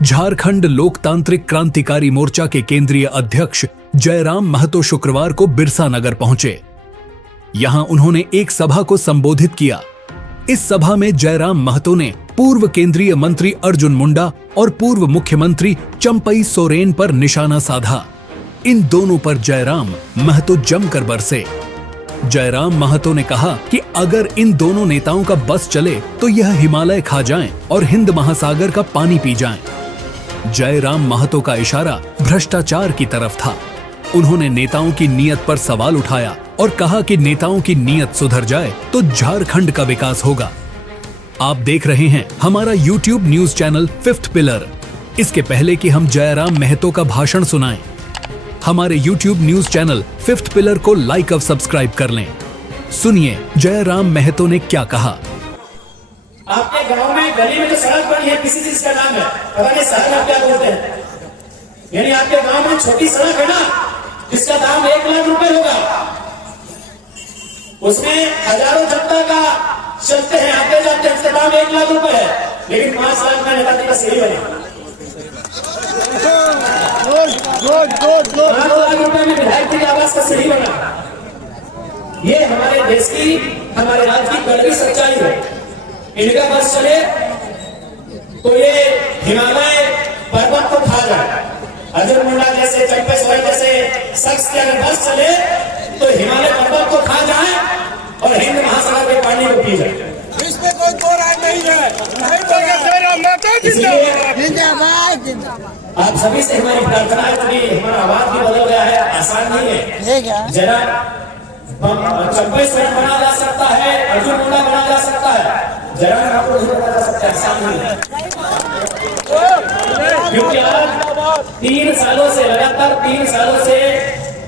झारखंड लोकतांत्रिक क्रांतिकारी मोर्चा के केंद्रीय अध्यक्ष जयराम महतो शुक्रवार को बिरसा नगर पहुंचे। यहां उन्होंने एक सभा को संबोधित किया। इस सभा में जयराम महतो ने पूर्व केंद्रीय मंत्री अर्जुन मुंडा और पूर्व मुख्यमंत्री चंपई सोरेन पर निशाना साधा। इन दोनों पर जयराम महतो जमकर बरसे। जयराम महतो ने कहा कि अगर इन दोनों नेताओं का बस चले तो यह हिमालय खा जाएं और हिंद महासागर का पानी पी जाएं। जयराम महतो का इशारा भ्रष्टाचार की तरफ था। उन्होंने नेताओं की नीयत पर सवाल उठाया और कहा कि नेताओं की नीयत सुधर जाए तो झारखंड का विकास होगा। आप देख रहे हैं हमारा YouTube news channel fifth pillar. इसके पहले कि हम जयराम महतो का भाषण सुनाएं, हमारे YouTube news channel fifth pillar को लाइक और सब्सक्राइब कर लें। सुनिए जयराम महतो ने क्या कहा। आपके गांव में गली में जो सड़क बनी है किसी चीज का नाम है, पता नहीं शहर में क्या बोलते हैं। यानी आपके गांव में छोटी सड़क है ना, जिसका दाम 1 लाख रुपए होगा, उसमें हजारों जनता का चलते हैं, आते जाते हैं, उसका दाम 1 लाख रुपए है, लेकिन 5 लाख में नेताजी का सीढ़ी बना। 5 लाख रुपए में विधायक की आवास का सीढ़ी बना। ये हमारे देश की, हमारे राज्य की कड़वी सच्चाई है। इनका बस चले तो ये हिमालय पर्वत को खा जाए। अर्जुन मुंडा जैसे, चंपई सोरेन जैसे शख्स की अगर बस चले तो हिमालय पर्वत को खा जाए और हिंद महासागर के पानी को पी जाए। इसमें कोई दो राय नहीं है। आप सभी से हमारी प्रार्थना है कि हमारा आवाज भी बदल गया है, आसान नहीं है। जरा चंपई सोरेन बना जा सकता है, अर्जुन मुंडा बना जा सकता है, जरा आपको नहीं बना जा सकता, आसान नहीं है। क्योंकि आज 3 सालों से, लगातार 3 सालों से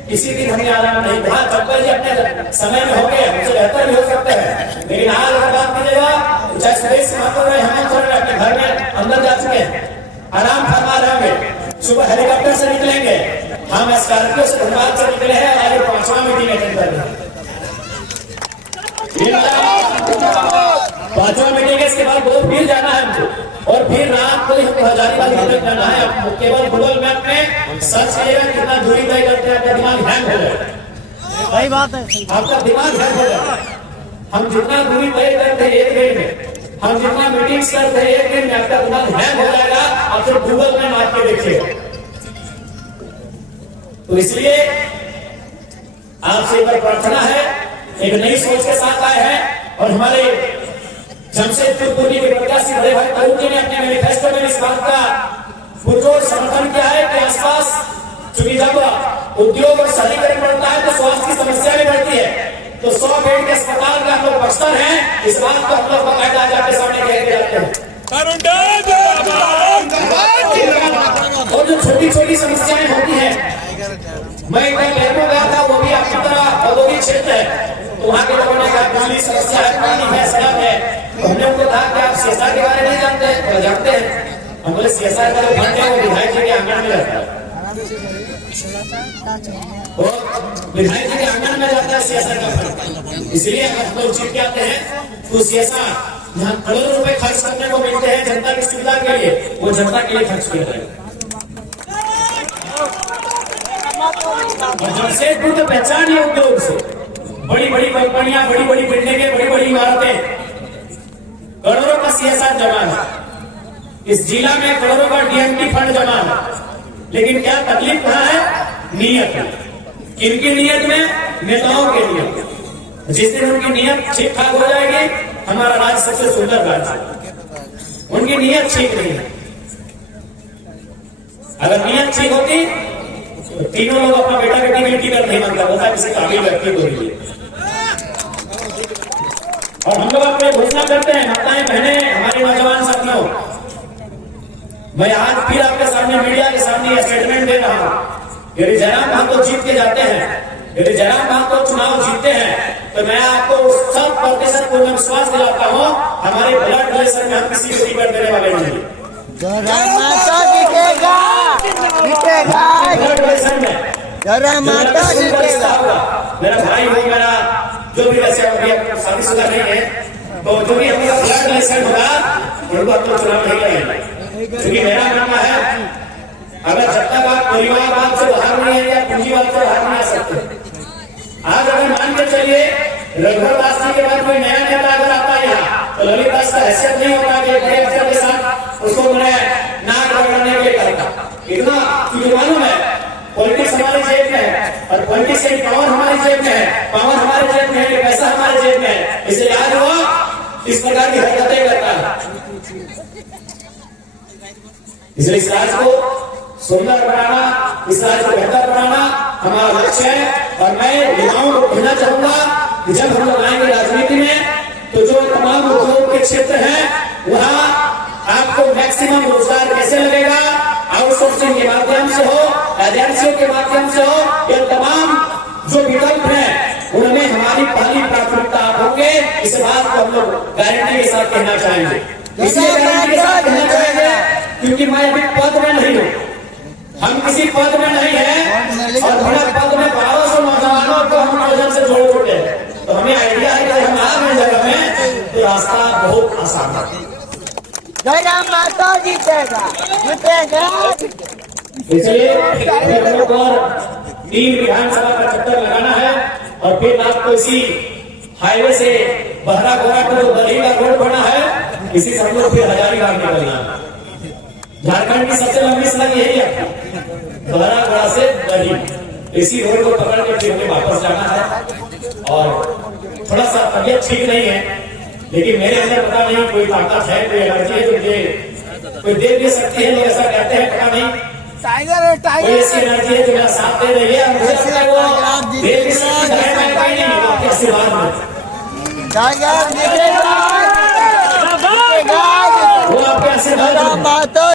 किसी दिन हमने आराम नहीं कहा। चंपई जी अपने समय में हो गए, हमसे बेहतर भी हो सकते हैं, लेकिन आज अगर बात कीजिएगा, चाहे सुरेश महतो रहे, हेमंत सोरेन अपने घर में अंदर जा चुके हैं, आराम फरमा रहे हैं। सुबह हेलीकॉप्टर से निकलेंगे, हम स्कॉर्पियो से धनबाद से निकले हैं, आज 5वां मीटिंग अटेंड कर रहे हैं। 5वां मीटिंग है, इसके बाद बहुत फिर जाना है हमको, और फिर रात को हमको हजारीबाग तक जाना है। आपको केवल गूगल मैप में सर्च करिएगा कितना दूरी तय करते हैं, आपका दिमाग हैंग हो जाएगा। सही बात है, आपका दिमाग हैंग हो जाएगा। हम जितना दूरी तय करते हैं 1 दिन में, हम जितना मीटिंग्स करते हैं 1 दिन में, आपका दिमाग हैंग हो जाएगा। आप सिर्फ गूगल में मार के देखिएगा। तो इसलिए आपसे एक बार प्रार्थना है, एक नई सोच के साथ आए हैं और हमारे जमशेदपुर पूर्वी के प्रत्याशी बड़े भाई तरुण जी ने अपने मैनिफेस्टो में इस बात का पुरजोर समर्थन किया है कि आसपास चूंकि जब उद्योग और शहरीकरण बढ़ता है तो स्वास्थ्य की समस्या भी बढ़ती है। तो 100 बेड के अस्पताल का हम लोग बख्तर हैं, इस बात को हम लोग बाकायदा जाके सामने कह के जाते हैं। और जो छोटी छोटी समस्याएं होती हैं, मैं एक बार लखनऊ गया था, वो भी आपकी तरह औद्योगिक क्षेत्र है, तो वहाँ के लोगों ने कहा बिजली समस्या है, पानी है, सड़क है। तो हमने उनको कहा कि आप सीएसआर के बारे में नहीं जानते हैं। हम बोले सीएसआर का जो फंड है वो विधायक जी के आंगन में रहता है, वो विधायक जी के आंगन में जाता है सीएसआर का फंड। इसलिए हम लोग जीत के आते हैं तो सीएसआर जहाँ करोड़ों रुपए खर्च करने को मिलते हैं जनता की सुविधा के लिए, वो जनता के लिए खर्च किया जाए। जमशेदपुर तो पहचान है उद्योग से, बड़ी बड़ी कंपनियां, बड़ी बड़ी बिल्डिंगें, बड़ी बड़ी इमारतें, करोड़ों का सीएसआर जमा है। इस जिला में करोड़ों का डीएमटी फंड जमा है, लेकिन क्या तकलीफ कहां है? नीयत है। किनकी नीयत में? नेताओं के नीयत। जिस दिन उनकी नीयत ठीक ठाक हो जाएगी, हमारा राज्य सबसे सुंदर राज्य है। उनकी नीयत ठीक नहीं है। अगर नीयत ठीक होती तो तीनों लोग अपना बेटा बेटी की टिकट नहीं मांगता, होता किसी काबिल व्यक्ति को लिए। और हम लोग अपने घोषणा करते हैं, माताएं बहनें, हमारे नौजवान साथियों, मैं आज फिर आपके सामने मीडिया के सामने यह स्टेटमेंट दे रहा हूं, यदि जयराम महतो जीत के जाते हैं, यदि जयराम महतो चुनाव जीतते हैं, तो मैं आपको 100% पूर्ण विश्वास दिलाता हूं, हमारे ब्लड रिलेशन में हम किसी को टिकट देने वाले नहीं। जयराम महतो जीतेगा, जीतेगा, जयराम महतो जीतेगा। मेरा भाई हो, मेरा जो भी वैसे शादीशुदा नहीं है, तो जो भी हमारा ब्लड रिलेशन होगा, उनको हम चुनाव नहीं लड़ेंगे। क्योंकि मेरा मानना है अगर जब तक आप परिवारवाद से बाहर नहीं है या पूंजीवाद से बाहर नहीं आ सकते। आज अगर मान के चलिए रघुवर दास जी के बाद कोई नया नेता अगर आता है यहाँ तो ललित दास का हैसियत नहीं होता कि बड़े अफसर के साथ उसको मैं नाक रगड़ने के लिए करता इतना, क्योंकि मालूम है पॉलिटिक्स हमारे जेब में है और पॉलिटिक्स की पावर हमारी जेब में है, पावर हमारे जेब में है, पैसा हमारे जेब में है, इसलिए आज वो इस प्रकार की हरकतें करता है। इसलिए इस राज्य को सुंदर बनाना, इस राज्य को बेहतर बनाना हमारा लक्ष्य है। और मैं युवाओं को कहना चाहूंगा कि जब हम लोग आएंगे राजनीति में तो जो तमाम उद्योग के क्षेत्र हैं वहां आपको मैक्सिमम रोजगार कैसे लगेगा, आउटसोर्सिंग के माध्यम से हो, एजेंसियों के माध्यम से हो, ये तमाम जो विकल्प हैं उनमें हमारी पहली प्राथमिकता आप होंगे। इस बात को हम लोग गारंटी के साथ कहना चाहेंगे। इसलिए गारंटी के साथ कहना चाहेंगे क्योंकि मैं अभी पद में नहीं हूँ, हम किसी पद में नहीं है और बिना पद में 1200 नौजवानों को हम नौजवान से जोड़ चुके हैं, तो हमें आइडिया है कि हम आ गए जगह में तो रास्ता बहुत आसान है। जयराम माता जीतेगा, जीतेगा। इसलिए हम लोग और 3 विधानसभा का चक्कर लगाना है और फिर आपको इसी हाईवे से बहरा गोरा को जो दही का रोड बना है इसी से हम लोग फिर हजारीबाग निकलना है। झारखंड की सबसे लंबी सड़क यही है, बहरा गोरा से दही, इसी रोड को पकड़ के फिर हमें वापस जाना है। और थोड़ा सा तबियत ठीक नहीं है लेकिन मेरे अंदर पता नहीं कोई ताकत है, कोई एनर्जी है जो मुझे कोई दे भी सकती है, लोग ऐसा कहते हैं, पता नहीं टाइगर है, कोई ऐसी एनर्जी है जो मेरा साथ दे रही है और मुझे लगता है वो दे भी सकती है, मैं कहीं नहीं हूं आपके आशीर्वाद में। टाइगर जीतेगा, जीतेगा, वो आपके आशीर्वाद जयराम में। माता